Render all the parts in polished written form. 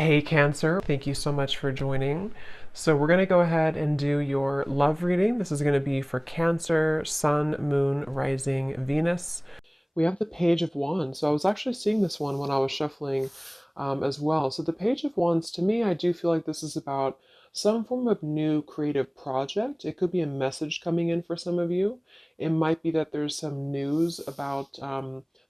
Hey Cancer, thank you so much for joining. So we're going to go ahead and do your love reading. This is going to be for Cancer, Sun, Moon, Rising, Venus. We have the Page of Wands. So I was actually seeing this one when I was shuffling as well. So the Page of Wands, to me, I do feel like this is about some form of new creative project. It could be a message coming in for some of you. It might be that there's some news about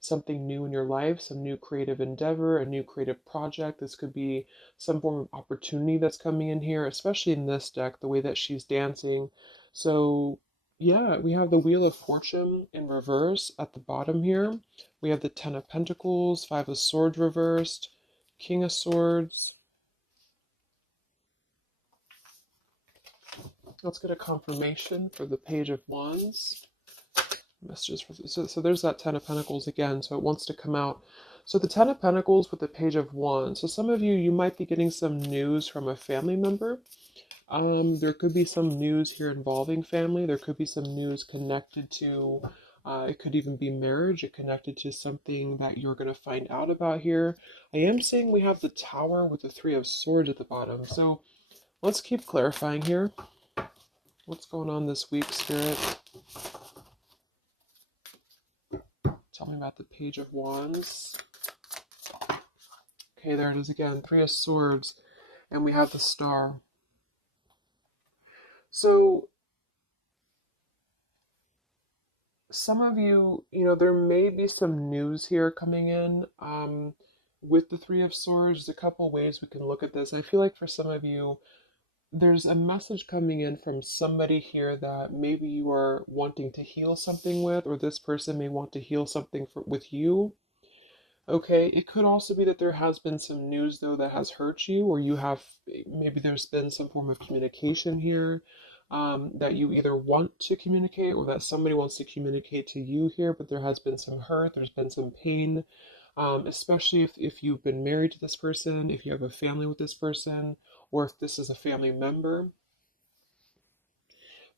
something new in your life, some new creative endeavor, a new creative project. This could be some form of opportunity that's coming in here, especially in this deck, the way that she's dancing. So yeah, we have the Wheel of Fortune in reverse at the bottom here. We have the Ten of Pentacles, Five of Swords reversed, King of Swords. Let's get a confirmation for the Page of Wands. Messages for so there's that Ten of Pentacles again, so it wants to come out. So the Ten of Pentacles with the Page of Wands. So some of you might be getting some news from a family member. There could be some news here involving family. There could be some news connected to, it could even be marriage. It connected to something that you're going to find out about here. I am seeing we have the Tower with the Three of Swords at the bottom. So let's keep clarifying here. What's going on this week, Spirit? Tell me about the Page of Wands. Okay, there it is again. Three of Swords. And we have the Star. So some of you, there may be some news here coming in with the Three of Swords. There's a couple ways we can look at this. I feel like for some of you, there's a message coming in from somebody here that maybe you are wanting to heal something with, or this person may want to heal something with you. Okay, it could also be that there has been some news though that has hurt you, or maybe there's been some form of communication here that you either want to communicate or that somebody wants to communicate to you here, but there has been some hurt, there's been some pain, especially if you've been married to this person, if you have a family with this person, or if this is a family member.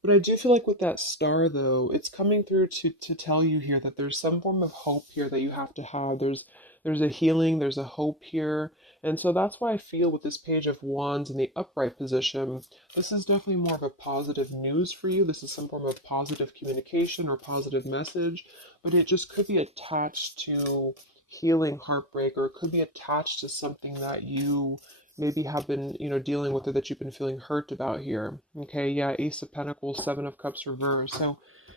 But I do feel like with that star, though, it's coming through to tell you here that there's some form of hope here that you have to have. There's a healing, there's a hope here. And so that's why I feel with this Page of Wands in the upright position, this is definitely more of a positive news for you. This is some form of positive communication or positive message, but it just could be attached to healing heartbreak, or it could be attached to something that you maybe have been, dealing with, it that you've been feeling hurt about here. Okay, yeah, Ace of Pentacles, Seven of Cups reversed. So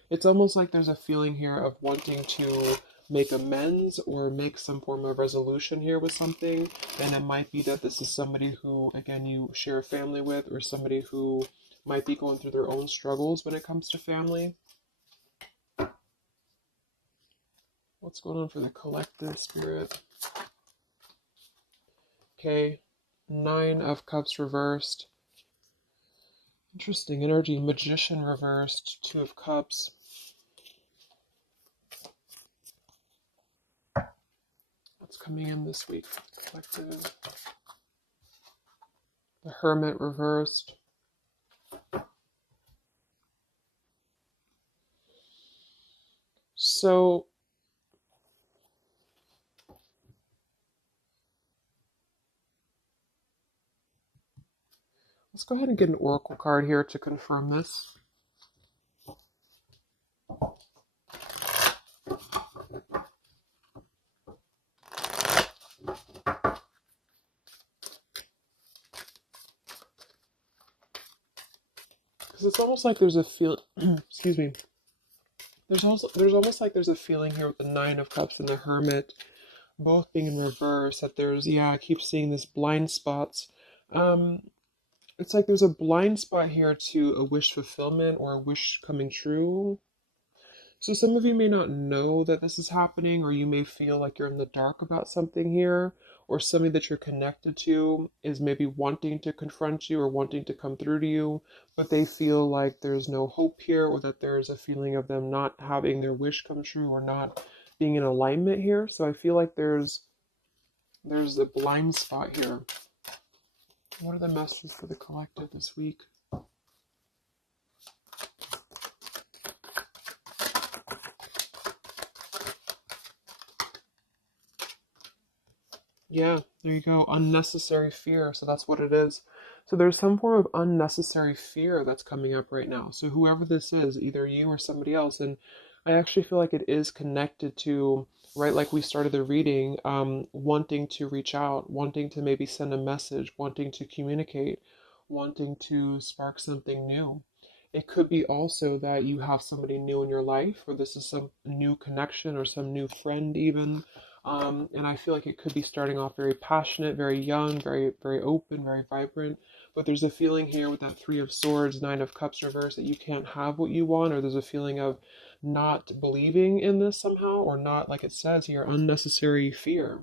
it's almost like there's a feeling here of wanting to make amends or make some form of resolution here with something. And it might be that this is somebody who, again, you share a family with, or somebody who might be going through their own struggles when it comes to family. What's going on for the collective, Spirit? Okay, Nine of Cups reversed. Interesting energy. Magician reversed. Two of Cups. What's coming in this week for the collective? The Hermit reversed. So let's go ahead and get an oracle card here to confirm this. Because it's almost like there's a feel. Excuse me. There's almost like there's a feeling here with the Nine of Cups and the Hermit, both being in reverse. That I keep seeing this blind spots. It's like there's a blind spot here to a wish fulfillment or a wish coming true. So some of you may not know that this is happening, or you may feel like you're in the dark about something here, or somebody that you're connected to is maybe wanting to confront you or wanting to come through to you, but they feel like there's no hope here, or that there's a feeling of them not having their wish come true or not being in alignment here. So I feel like there's a blind spot here. What are the messages for the collective this week? Yeah, there you go. Unnecessary fear. So that's what it is. So there's some form of unnecessary fear that's coming up right now. So whoever this is, either you or somebody else, and I actually feel like it is connected to, right, like we started the reading, wanting to reach out, wanting to maybe send a message, wanting to communicate, wanting to spark something new. It could be also that you have somebody new in your life, or this is some new connection or some new friend even, and I feel like it could be starting off very passionate, very young, very, very open, very vibrant. But there's a feeling here with that Three of Swords, Nine of Cups reverse, that you can't have what you want, or there's a feeling of not believing in this somehow, or not, like it says here, unnecessary fear.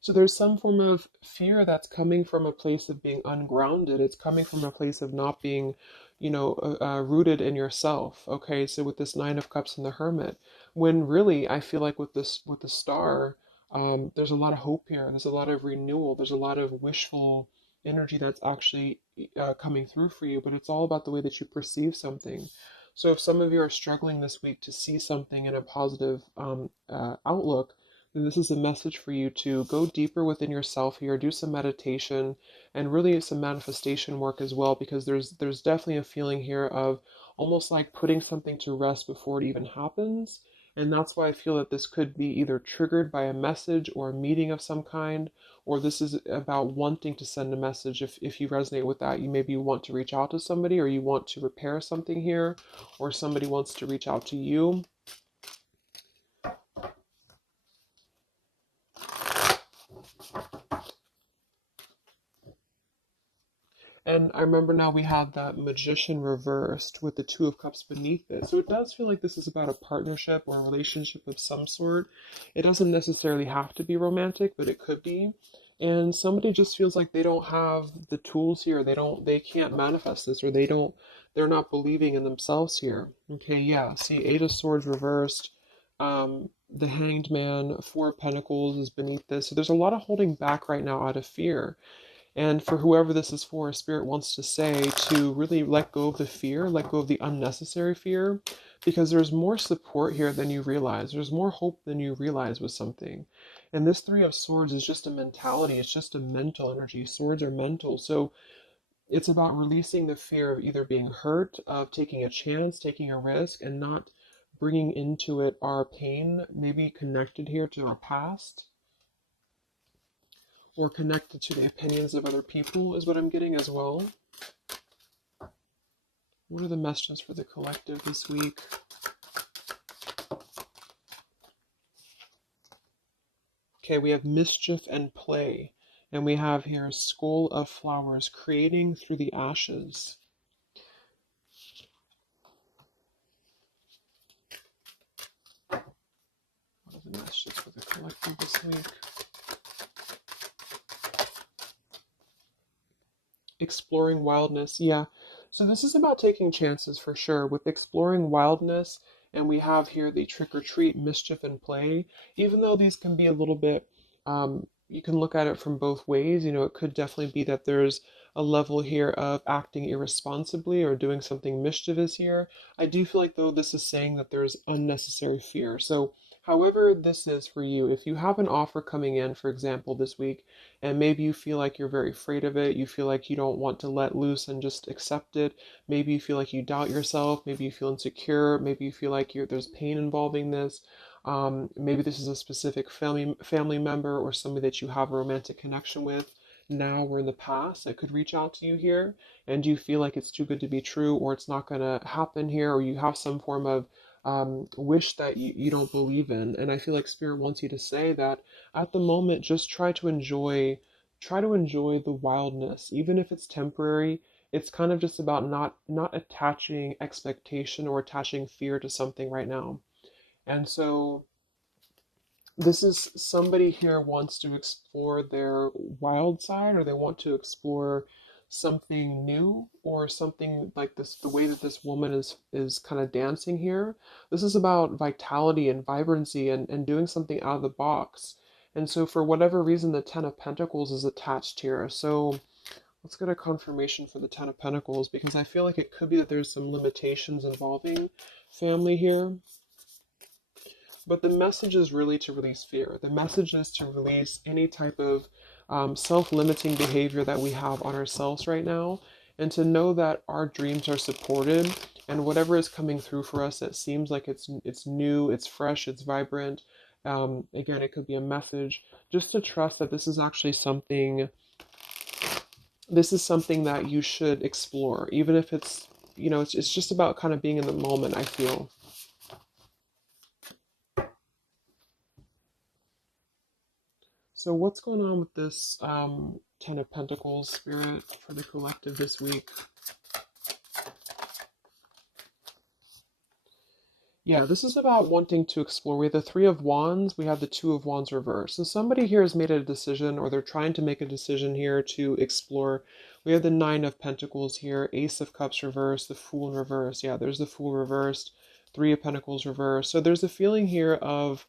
So there's some form of fear that's coming from a place of being ungrounded. It's coming from a place of not being, rooted in yourself. Okay, so with this Nine of Cups and the Hermit, when really I feel like with the Star, there's a lot of hope here. There's a lot of renewal. There's a lot of wishful energy that's actually coming through for you. But it's all about the way that you perceive something. So if some of you are struggling this week to see something in a positive outlook, then this is a message for you to go deeper within yourself here, do some meditation and really some manifestation work as well, because there's definitely a feeling here of almost like putting something to rest before it even happens. And that's why I feel that this could be either triggered by a message or a meeting of some kind, or this is about wanting to send a message. If you resonate with that, you maybe want to reach out to somebody, or you want to repair something here, or somebody wants to reach out to you. And I remember now we have that Magician reversed with the Two of Cups beneath it. So it does feel like this is about a partnership or a relationship of some sort. It doesn't necessarily have to be romantic, but it could be. And somebody just feels like they don't have the tools here. They can't manifest this, or they're not believing in themselves here. Okay, yeah. See, Eight of Swords reversed. The Hanged Man, Four of Pentacles is beneath this. So there's a lot of holding back right now out of fear. And for whoever this is for, Spirit wants to say to really let go of the fear, let go of the unnecessary fear, because there's more support here than you realize. There's more hope than you realize with something. And this Three of Swords is just a mentality, it's just a mental energy. Swords are mental. So it's about releasing the fear of either being hurt, of taking a chance, taking a risk, and not bringing into it our pain, maybe connected here to our past or connected to the opinions of other people, is what I'm getting as well. What are the messages for the collective this week? Okay, we have mischief and play. And we have here Skull of Flowers, creating through the ashes. What are the messages for the collective this week? Exploring wildness. Yeah. So this is about taking chances for sure with exploring wildness. And we have here the trick or treat, mischief, and play. Even though these can be a little bit, you can look at it from both ways. It could definitely be that there's a level here of acting irresponsibly or doing something mischievous here. I do feel like, though, this is saying that there's unnecessary fear. So, however, this is for you, if you have an offer coming in, for example, this week, and maybe you feel like you're very afraid of it, you feel like you don't want to let loose and just accept it, maybe you feel like you doubt yourself, maybe you feel insecure, maybe you feel like there's pain involving this, maybe this is a specific family member or somebody that you have a romantic connection with now or in the past that could reach out to you here, and you feel like it's too good to be true, or it's not going to happen here, or you have some form of wish that you don't believe in. And I feel like Spirit wants you to say that at the moment, just try to enjoy the wildness, even if it's temporary. It's kind of just about not attaching expectation or attaching fear to something right now. And so this is somebody here wants to explore their wild side, or they want to explore something new, or something like this. The way that this woman is kind of dancing here, this is about vitality and vibrancy, and doing something out of the box. And so for whatever reason, the Ten of Pentacles is attached here. So let's get a confirmation for the Ten of Pentacles, because I feel like it could be that there's some limitations involving family here. But the message is really to release fear. The message is to release any type of self-limiting behavior that we have on ourselves right now, and to know that our dreams are supported, and whatever is coming through for us that seems like it's new, it's fresh, it's vibrant. Again, it could be a message. Just to trust that this is something that you should explore, even if it's just about kind of being in the moment, I feel. So what's going on with this Ten of Pentacles spirit for the collective this week? Yeah, this is about wanting to explore. We have the Three of Wands, we have the Two of Wands reversed. So somebody here has made a decision, or they're trying to make a decision here to explore. We have the Nine of Pentacles here, Ace of Cups reversed, the Fool in reverse. Yeah, there's the Fool reversed, Three of Pentacles reversed. So there's a feeling here of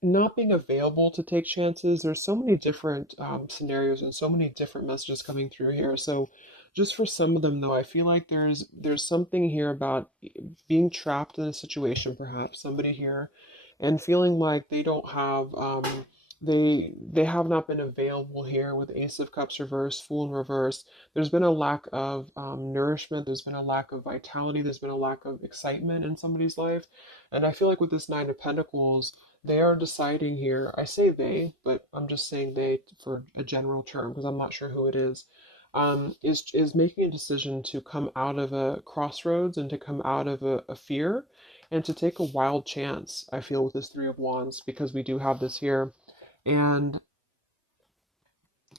not being available to take chances. There's so many different scenarios and so many different messages coming through here. So just for some of them though, I feel like there's something here about being trapped in a situation, perhaps somebody here, and feeling like they don't have they have not been available here with Ace of Cups reverse, Fool in reverse. There's been a lack of nourishment. There's been a lack of vitality. There's been a lack of excitement in somebody's life. And I feel like with this Nine of Pentacles, they are deciding here. I say they, but I'm just saying they for a general term because I'm not sure who it is. Is making a decision to come out of a crossroads and to come out of a fear and to take a wild chance. I feel with this Three of Wands because we do have this here, and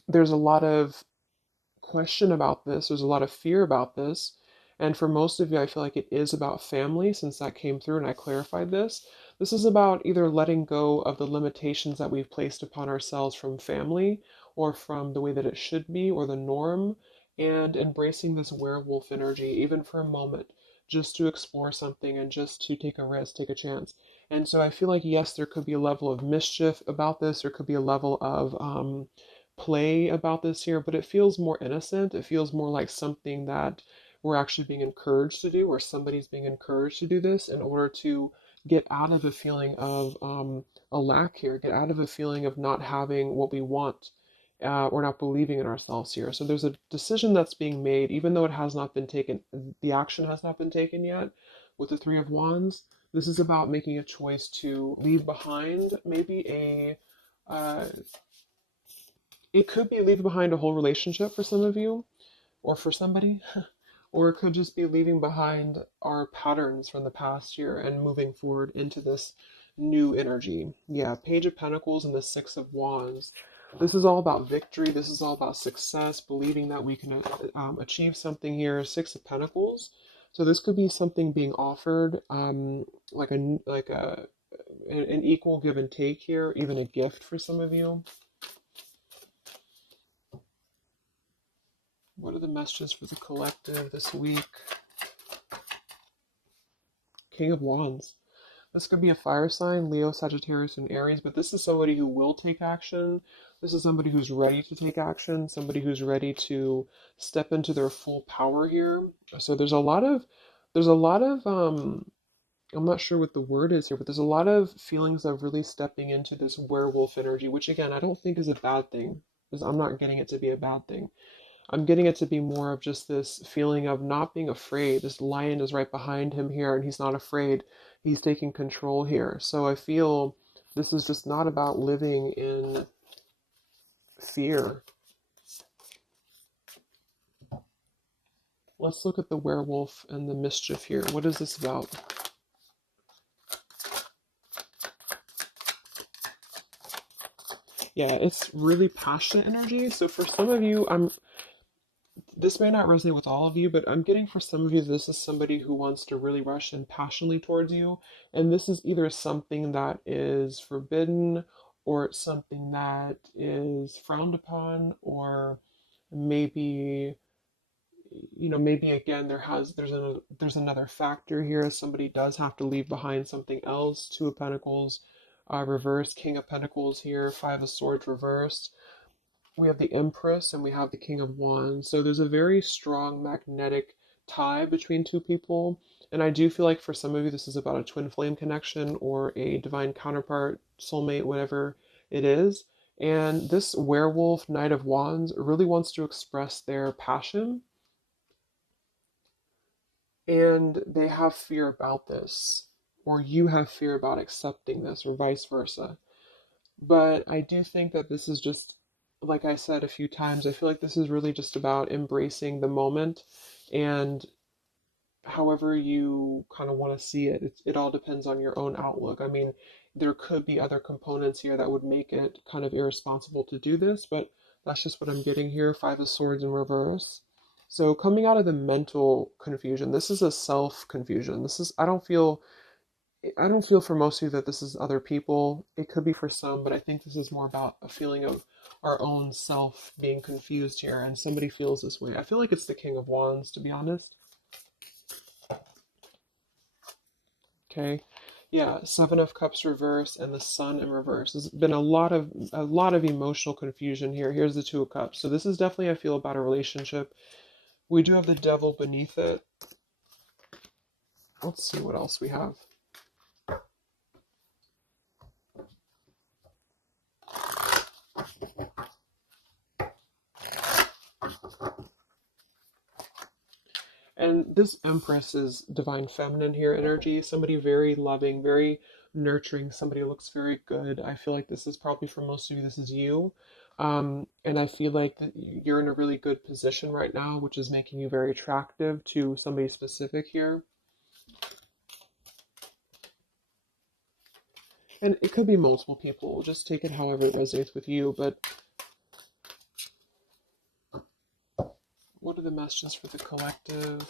there's a lot of question about this. There's a lot of fear about this. And for most of you, I feel like it is about family since that came through and I clarified this. This is about either letting go of the limitations that we've placed upon ourselves from family or from the way that it should be or the norm, and embracing this werewolf energy, even for a moment, just to explore something and just to take a risk, take a chance. And so I feel like, yes, there could be a level of mischief about this. There could be a level of play about this here, but it feels more innocent. It feels more like something that we're actually being encouraged to do, or somebody's being encouraged to do this in order to get out of a feeling of a lack here, get out of a feeling of not having what we want, or not believing in ourselves here. So there's a decision that's being made, even though it has not been taken, the action has not been taken yet with the Three of Wands. This is about making a choice to leave behind maybe uh, it could be leaving behind a whole relationship for some of you, or for somebody, or it could just be leaving behind our patterns from the past year and moving forward into this new energy. Yeah, Page of Pentacles and the Six of Wands. This is all about victory. This is all about success, believing that we can achieve something here. Six of Pentacles. So this could be something being offered, like an equal give and take here, even a gift for some of you. What are the messages for the collective this week? King of Wands. This could be a fire sign, Leo, Sagittarius, and Aries, but this is somebody who will take action. This is somebody who's ready to take action, somebody who's ready to step into their full power here. So there's a lot of I'm not sure what the word is here, but there's a lot of feelings of really stepping into this werewolf energy, which again, I don't think is a bad thing. Because I'm not getting it to be a bad thing. I'm getting it to be more of just this feeling of not being afraid. This lion is right behind him here, and he's not afraid. He's taking control here. So I feel this is just not about living in fear. Let's look at the werewolf and the mischief here. What is this about? Yeah, it's really passionate energy. So for some of you, this may not resonate with all of you, but I'm getting for some of you, this is somebody who wants to really rush in passionately towards you. And this is either something that is forbidden, or it's something that is frowned upon, or maybe, maybe again, there's another factor here. Somebody does have to leave behind something else. Two of Pentacles, reversed, King of Pentacles here, Five of Swords reversed. We have the Empress and we have the King of Wands. So there's a very strong magnetic tie between two people. And I do feel like for some of you, this is about a twin flame connection or a divine counterpart, soulmate, whatever it is. And this werewolf, Knight of Wands, really wants to express their passion, and they have fear about this, or you have fear about accepting this, or vice versa. But I do think that this is just, like I said a few times, I feel like this is really just about embracing the moment, and however you kind of want to see it, it all depends on your own outlook. I mean, there could be other components here that would make it kind of irresponsible to do this, but that's just what I'm getting here. Five of Swords in reverse. So coming out of the mental confusion, this is a self confusion. This is, I don't feel for most of you that this is other people. It could be for some, but I think this is more about a feeling of our own self being confused here, and somebody feels this way. I feel like it's the King of Wands, to be honest. Okay. Yeah, Seven of Cups reverse and the Sun in reverse. There's been a lot of emotional confusion here. Here's the Two of Cups. So this is definitely, I feel, about a relationship. We do have the Devil beneath it. Let's see what else we have. And this Empress is divine feminine here energy. Somebody very loving, very nurturing. Somebody who looks very good. I feel like this is probably for most of you, this is you. And I feel like that you're in a really good position right now, which is making you very attractive to somebody specific here. And it could be multiple people. Just take it however it resonates with you. But what are the messages for the collective?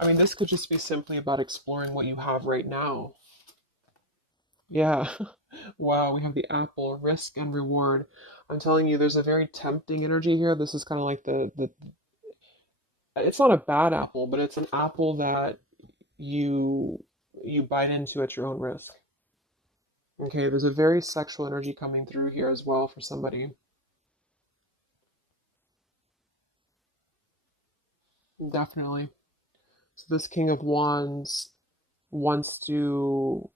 I mean, this could just be simply about exploring what you have right now. Yeah. Wow, we have the apple, risk and reward. I'm telling you, there's a very tempting energy here. This is kind of like the it's not a bad apple, but it's an apple that you you bite into at your own risk. Okay, there's a very sexual energy coming through here as well for somebody. Definitely. So this King of Wands wants to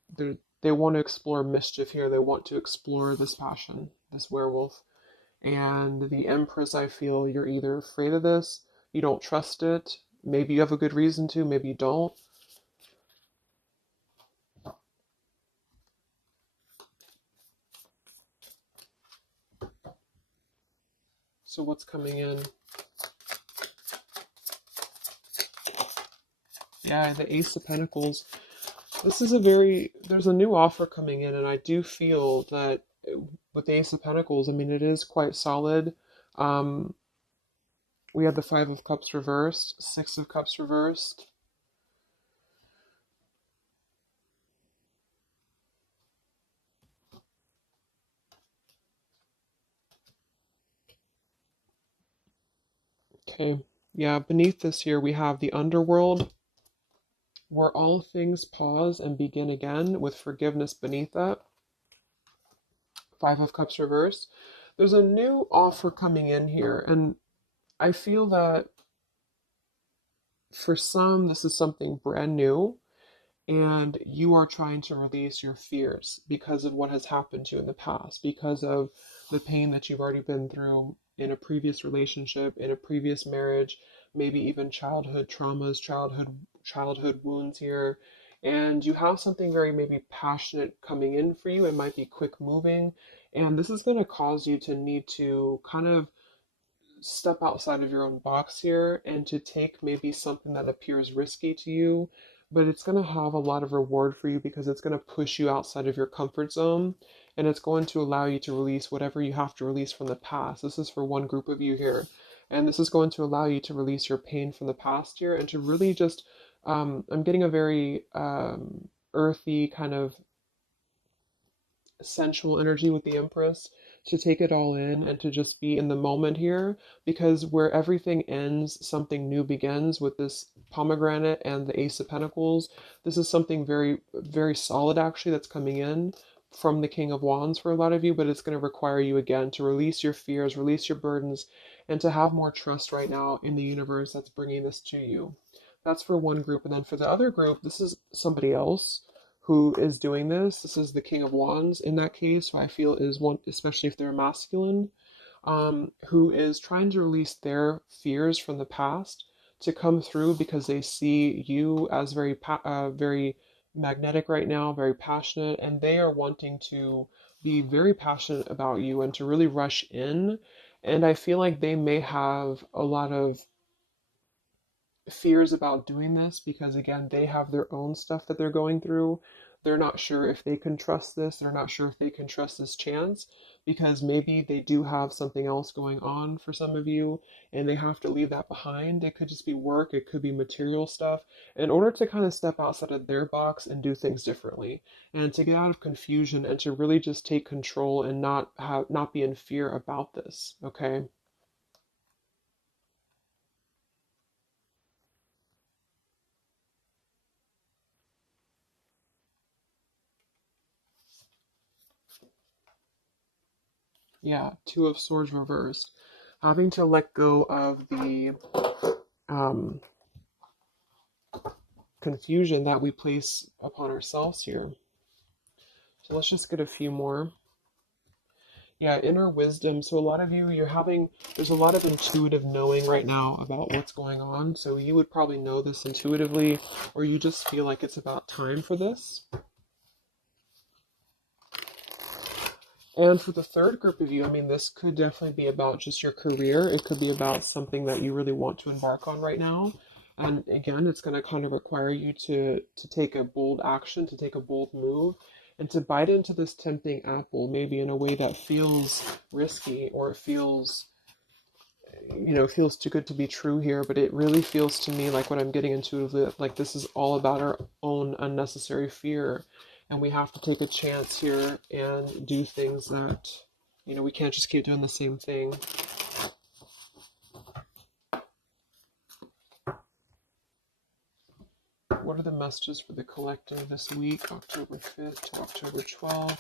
they want to explore mischief here. They want to explore this passion, this werewolf. And the Empress, I feel you're either afraid of this, you don't trust it, maybe you have a good reason to, maybe you don't. So what's coming in? Yeah, the Ace of Pentacles. This is there's a new offer coming in, and I do feel that with the Ace of Pentacles, I mean, it is quite solid. Um, we have the Five of Cups reversed, Six of Cups reversed. Okay, yeah, beneath this here, we have the Underworld, where all things pause and begin again, with forgiveness beneath that. Five of Cups reversed. There's a new offer coming in here, and I feel that for some, this is something brand new, and you are trying to release your fears because of what has happened to you in the past, because of the pain that you've already been through in a previous relationship, in a previous marriage, maybe even childhood traumas, childhood wounds here. And you have something very maybe passionate coming in for you. It might be quick moving, and this is going to cause you to need to kind of step outside of your own box here and to take maybe something that appears risky to you, but it's going to have a lot of reward for you because it's going to push you outside of your comfort zone, and it's going to allow you to release whatever you have to release from the past. This is for one group of you here, and this is going to allow you to release your pain from the past here and to really just, I'm getting a very earthy kind of sensual energy with the Empress, to take it all in and to just be in the moment here, because where everything ends, something new begins with this pomegranate and the Ace of Pentacles. This is something very, very solid actually that's coming in from the King of Wands for a lot of you, but it's going to require you again to release your fears, release your burdens, and to have more trust right now in the universe that's bringing this to you. That's for one group. And then for the other group, this is somebody else who is doing this. This is the King of Wands in that case, who I feel is one, especially if they're masculine, who is trying to release their fears from the past to come through because they see you as very magnetic right now, very passionate, and they are wanting to be very passionate about you and to really rush in. And I feel like they may have a lot of fears about doing this because again they have their own stuff that they're going through. They're not sure if they can trust this, they're not sure if they can trust this chance because maybe they do have something else going on for some of you and they have to leave that behind. It could just be work, it could be material stuff in order to kind of step outside of their box and do things differently and to get out of confusion and to really just take control and not be in fear about this. Okay. Yeah, Two of Swords reversed. Having to let go of the um, confusion that we place upon ourselves here. So let's just get a few more. Yeah, inner wisdom. So a lot of you, there's a lot of intuitive knowing right now about what's going on. So you would probably know this intuitively, or you just feel like it's about time for this. And for the third group of you, I mean, this could definitely be about just your career. It could be about something that you really want to embark on right now. And again, it's going to kind of require you to take a bold action, to take a bold move, and to bite into this tempting apple, maybe in a way that feels risky or it feels, feels too good to be true here. But it really feels to me like what I'm getting intuitively, like this is all about our own unnecessary fear and we have to take a chance here and do things that, we can't just keep doing the same thing. What are the messages for the collective this week, October 5th to October 12th?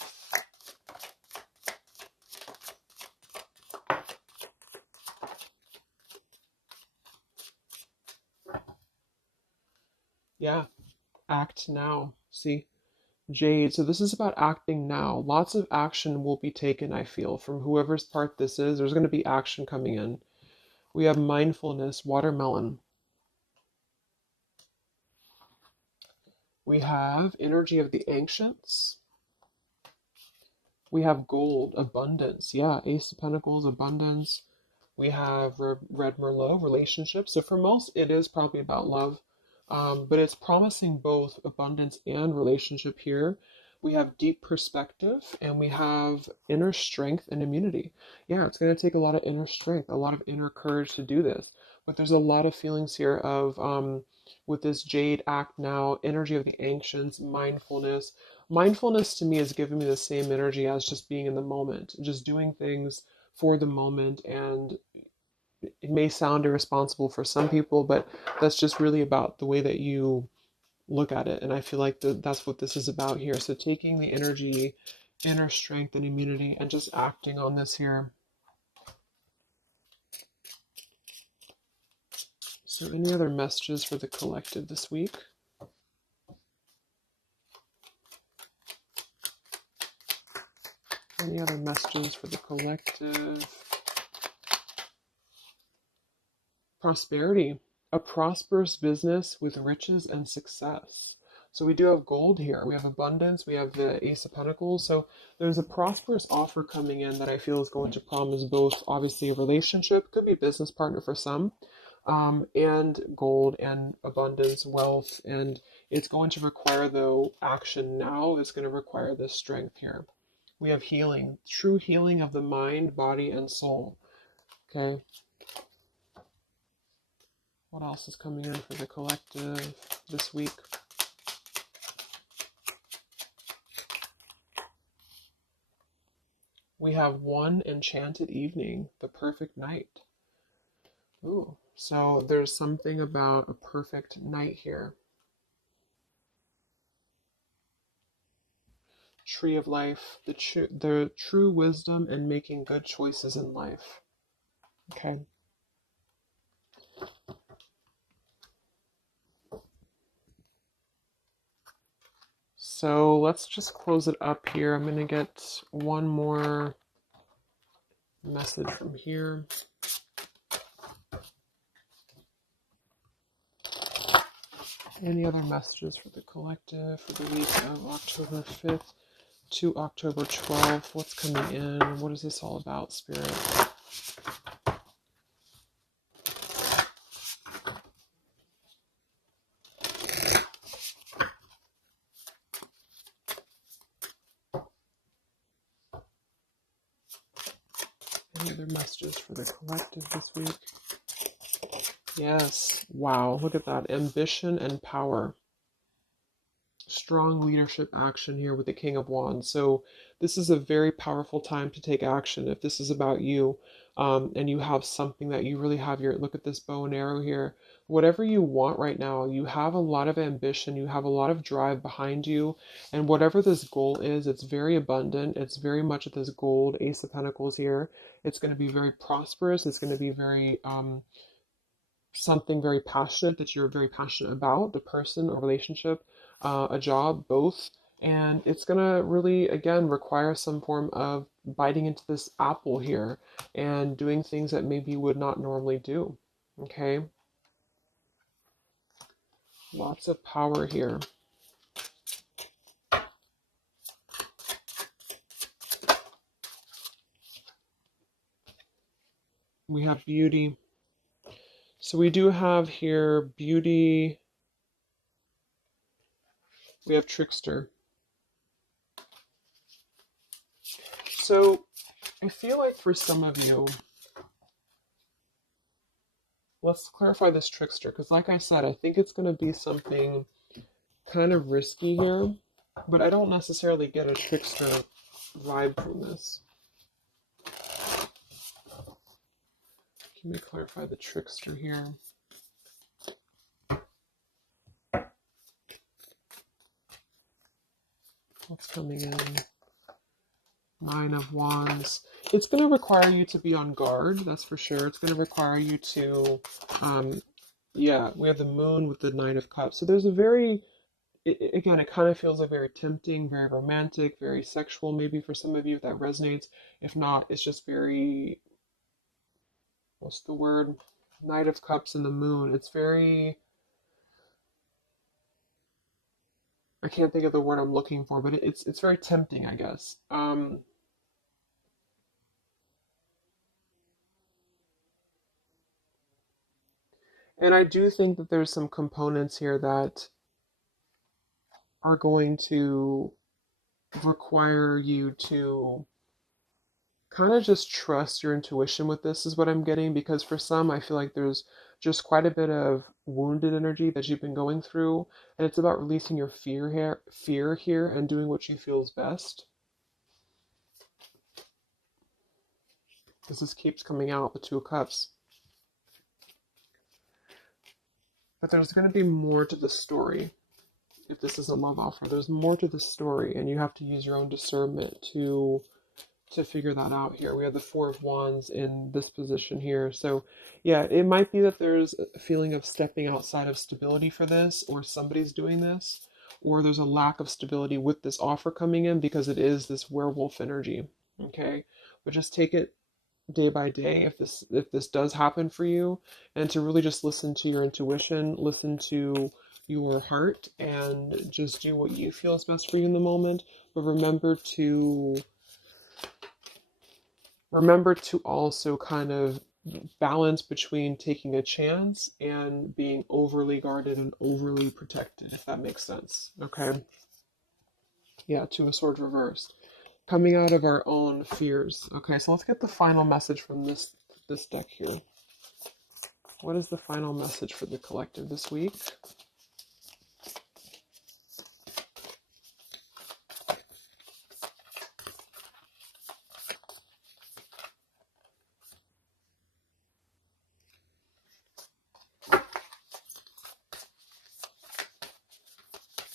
Yeah, act now. See, Jade. So this is about acting now. Lots of action will be taken, I feel, from whoever's part this is. There's going to be action coming in. We have mindfulness, watermelon. We have energy of the ancients. We have gold, abundance. Yeah, Ace of Pentacles, abundance. We have Red Merlot, relationships. So for most, it is probably about love, but it's promising both abundance and relationship here. We have deep perspective and we have inner strength and immunity. Yeah, it's going to take a lot of inner strength, a lot of inner courage to do this. But there's a lot of feelings here of, with this Jade act now, energy of the ancients, mindfulness. Mindfulness to me is giving me the same energy as just being in the moment, just doing things for the moment. And it may sound irresponsible for some people, but that's just really about the way that you look at it. And I feel like that's what this is about here. So taking the energy, inner strength and immunity and just acting on this here. So any other messages for the collective this week? Any other messages for the collective? Prosperity, a prosperous business with riches and success. So we do have gold here. We have abundance. We have the Ace of Pentacles. So there's a prosperous offer coming in that I feel is going to promise both, obviously, a relationship, could be a business partner for some, and gold and abundance, wealth. And it's going to require, though, action now. It's going to require this strength here. We have healing, true healing of the mind, body, and soul. Okay. What else is coming in for the collective this week? We have one enchanted evening, the perfect night. Ooh, so there's something about a perfect night here. tree of life, the true wisdom and making good choices in life. Okay. So let's just close it up here. I'm going to get one more message from here. Any other messages for the collective for the week of October 5th to October 12th? What's coming in? What is this all about, Spirit? Any other messages for the collective this week? Yes. Wow. Look at that. Ambition and power. Strong leadership action here with the King of Wands. So this is a very powerful time to take action. If this is about you, and you have something that you really have your, look at this bow and arrow here. Whatever you want right now, you have a lot of ambition, you have a lot of drive behind you, and whatever this goal is, it's very abundant. It's very much at this gold, Ace of Pentacles here. It's going to be very prosperous. It's going to be very, something very passionate that you're very passionate about, the person, a relationship, a job, both. And it's going to really, again, require some form of biting into this apple here and doing things that maybe you would not normally do. Okay? Lots of power here. We have beauty. So we do have here beauty. We have trickster. So I feel like for some of you, let's clarify this trickster, because like I said, I think it's going to be something kind of risky here, but I don't necessarily get a trickster vibe from this. Can we clarify the trickster here? What's coming in? Nine of Wands. It's going to require you to be on guard, that's for sure. It's going to require you to, yeah, we have the moon with the Nine of Cups. So there's a very, again, it kind of feels like very tempting, very romantic, very sexual, maybe for some of you if that resonates. If not, it's just very, what's the word? Knight of Cups and the moon. It's very, I can't think of the word I'm looking for, but it's very tempting, I guess. And I do think that there's some components here that are going to require you to kind of just trust your intuition with this, is what I'm getting, because for some I feel like there's just quite a bit of wounded energy that you've been going through, and it's about releasing your fear here and doing what you feel is best. Because this keeps coming out, the Two of Cups. But there's going to be more to the story. If this is a love offer, there's more to the story, and you have to use your own discernment to figure that out here. We have the Four of Wands in this position here. So yeah, it might be that there's a feeling of stepping outside of stability for this, or somebody's doing this, or there's a lack of stability with this offer coming in because it is this werewolf energy. Okay, but just take it day by day if this does happen for you, and to really just listen to your intuition, listen to your heart, and just do what you feel is best for you in the moment. But remember to also kind of balance between taking a chance and being overly guarded and overly protected, if that makes sense. Okay? Yeah, Two of Swords reversed. Coming out of our own fears. Okay, so let's get the final message from this deck here. What is the final message for the collective this week?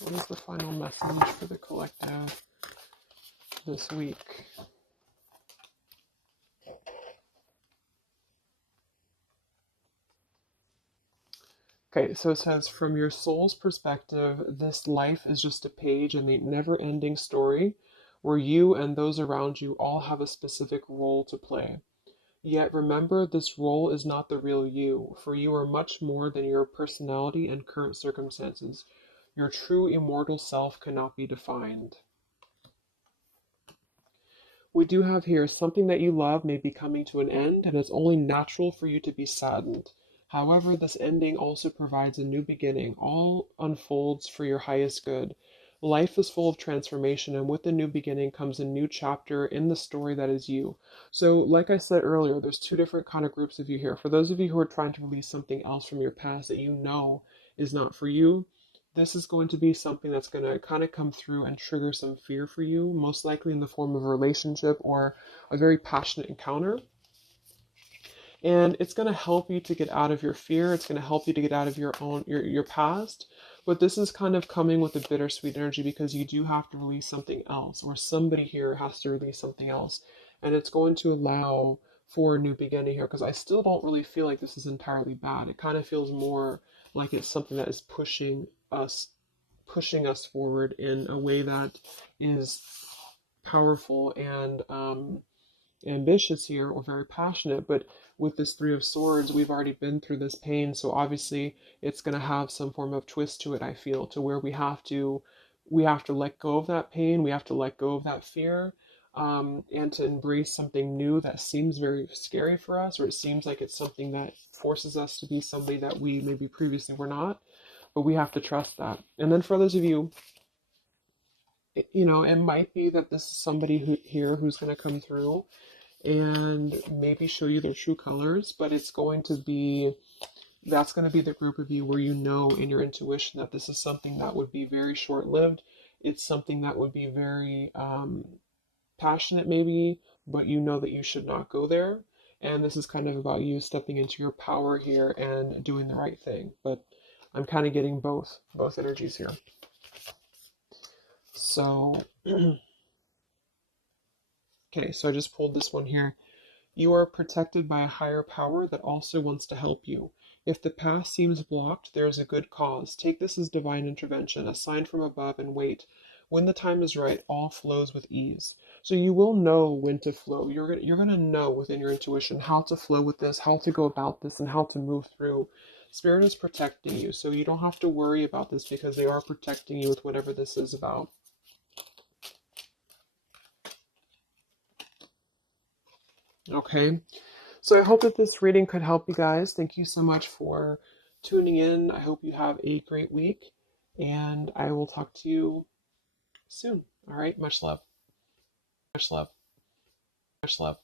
What is the final message for the collective this week. Okay, so it says, from your soul's perspective, this life is just a page in the never ending story where you and those around you all have a specific role to play. Yet remember, this role is not the real you, for you are much more than your personality and current circumstances. Your true immortal self cannot be defined. We do have here something that you love may be coming to an end, and it's only natural for you to be saddened. However, this ending also provides a new beginning. All unfolds for your highest good. Life is full of transformation, and with the new beginning comes a new chapter in the story that is you. So, like I said earlier, there's two different kind of groups of you here. For those of you who are trying to release something else from your past that you know is not for you, this is going to be something that's going to kind of come through and trigger some fear for you, most likely in the form of a relationship or a very passionate encounter. And it's going to help you to get out of your fear. It's going to help you to get out of your past. But this is kind of coming with a bittersweet energy because you do have to release something else, or somebody here has to release something else. And it's going to allow for a new beginning here, because I still don't really feel like this is entirely bad. It kind of feels more like it's something that is pushing us forward in a way that is powerful and ambitious here, or very passionate. But with this Three of Swords, we've already been through this pain, so obviously it's going to have some form of twist to it, I feel, to where we have to let go of that pain, we have to let go of that fear, and to embrace something new that seems very scary for us, or it seems like it's something that forces us to be somebody that we maybe previously were not. But we have to trust that. And then for those of you, it might be that this is somebody who's going to come through and maybe show you their true colors, but that's going to be the group of you where you know in your intuition that this is something that would be very short lived. It's something that would be very passionate, maybe, but you know that you should not go there. And this is kind of about you stepping into your power here and doing the right thing. But I'm kind of getting both energies here. So, okay, so I just pulled this one here. You are protected by a higher power that also wants to help you. If the path seems blocked, there is a good cause. Take this as divine intervention, a sign from above, and wait. When the time is right, all flows with ease. So you will know when to flow. You're gonna know within your intuition how to flow with this, how to go about this, and how to move through. Spirit is protecting you, so you don't have to worry about this because they are protecting you with whatever this is about. Okay. So I hope that this reading could help you guys. Thank you so much for tuning in. I hope you have a great week, and I will talk to you soon. All right. Much love. Much love. Much love.